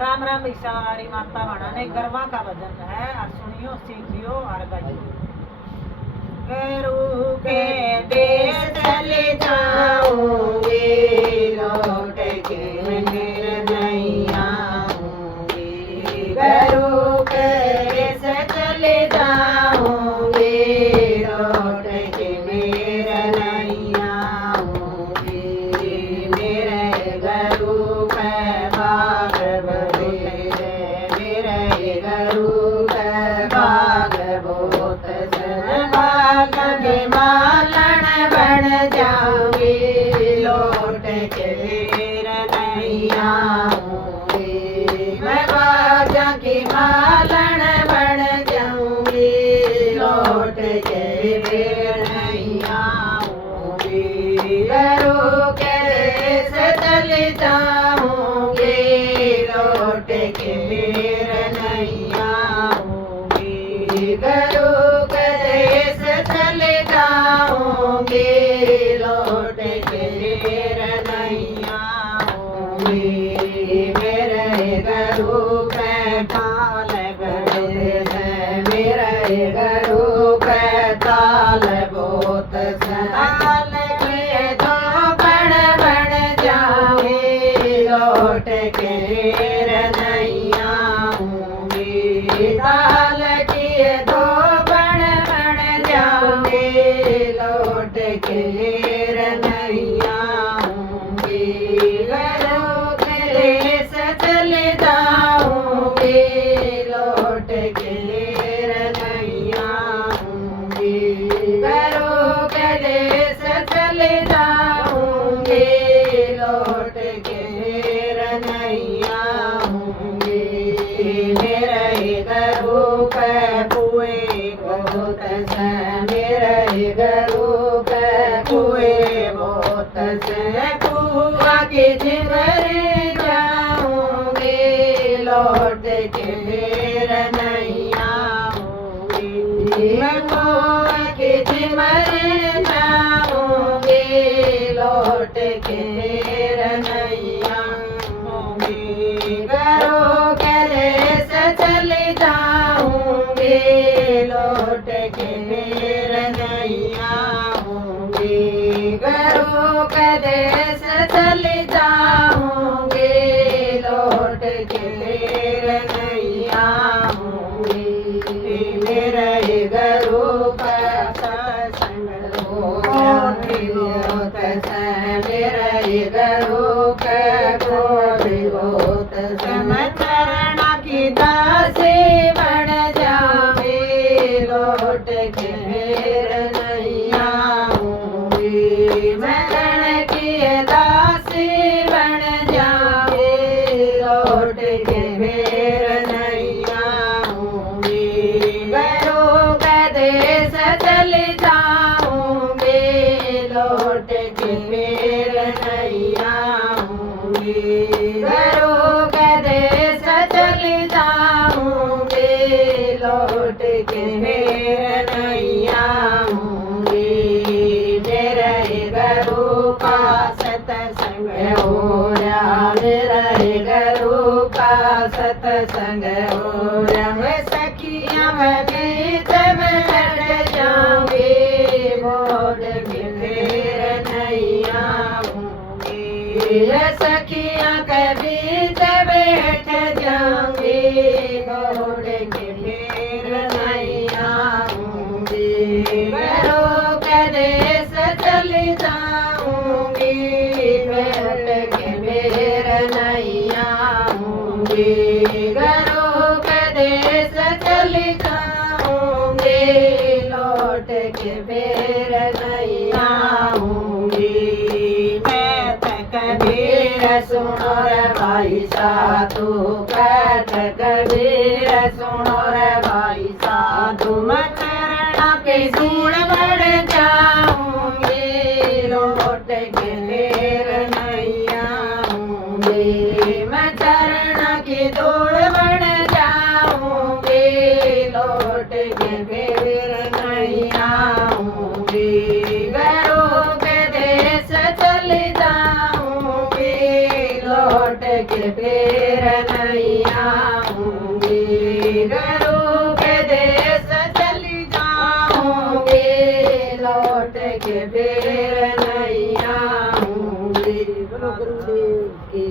राम राम सारी माता बना ने गरबा का भजन है और सुनियो सीखियो और गाइयो। गुरु के देश चले जाऊंगी लौट के मैं नहीं आऊंगी। गुरु के देश चले जाऊंगी लौट के मेरा नहीं आऊंगी। मेरे गुरु के बाग गुरु के बाग बहुत बाग के मालन बन जाऊंगी लौट के फिर नहीं आऊंगी। मैं बाजा की मालन बन जाऊंगी लौट के फिर नहीं आऊंगी। गुरु के देश चली जाऊंगी लौट के फिर नहीं आऊंगी। गुरु के देश चले जाऊंगी लौट के फिर नहीं आऊंगी। मेरे गुरु के ताल बड़े हैं मेरे गुरु के ताल बहुत ताल के तो बड़ बड़ जाऊंगी लौट के फिर नहीं आऊंगी। ताल किए दो बड़ बड़ जाऊंगी लौट के फिर नहीं आऊंगी। गुरु के देश चले जाऊंगी लौट के फिर नहीं आऊंगी। गुरु के देश चले जाऊंगी लौट के फिर नहीं आऊंगी। मेरे गुरु के कुए बहुत से मेरे गुरु के कुए बहुत से कुआ की झिमरी जाऊंगी लौट के फिर नहीं आऊंगी। मैं कुआ की झिमरी जाऊंगी लौट के फिर नहीं आऊंगी। गुरु के देश चली जाऊंगी लौट के फिर नहीं आऊंगी। गुरु के देश चली जाऊंगी लौट के फिर नहीं आऊंगी। मेरे गुरु का सत्संग बहुत मेरे गुरु के बहुत चरण की दासी बन जाऊंगी लौट के फिर नहीं आऊंगी। चरण की दासी बन जाऊंगी लौट के फिर नहीं आऊंगी। गुरु के देश चली जाऊंगी लौट के फिर नहीं आऊंगी। गुरु के देश चली जाऊंगी लौट के फिर नहीं आऊंगी। मेरे गुरु का सत्संग हो रहा मेरे गुरु का सत्संग हो रहा। मैं सखियां मैं बीच में लड़ जाऊंगी मोड़ के फिर नहीं आऊंगी। सखियां के बीच बैठ जाऊंगी मोड़ के फिर नहीं आऊंगी। गुरु के देश चली जाऊंगी लौट के फिर नहीं आऊंगी। गुरु के देश चली जाऊंगी लौट के फिर नहीं आऊंगी। मैं कबीर सुनो रे भाई साधु कहत कबीर सुनो रे भाई साधु। मैं चरण के धूल बढ़ जाऊंगी लौट के फिर नहीं आऊंगी। मैं चरण की धूल बढ़ जाऊंगी लौट के फिर नहीं आऊंगी। गुरु के देश चली जाऊंगी लौट के फिर नहीं नहीं आऊंगी, गुरु के देश चली जाऊंगी, लौट के फिर नहीं आऊंगी। बोलो गुरुदेव की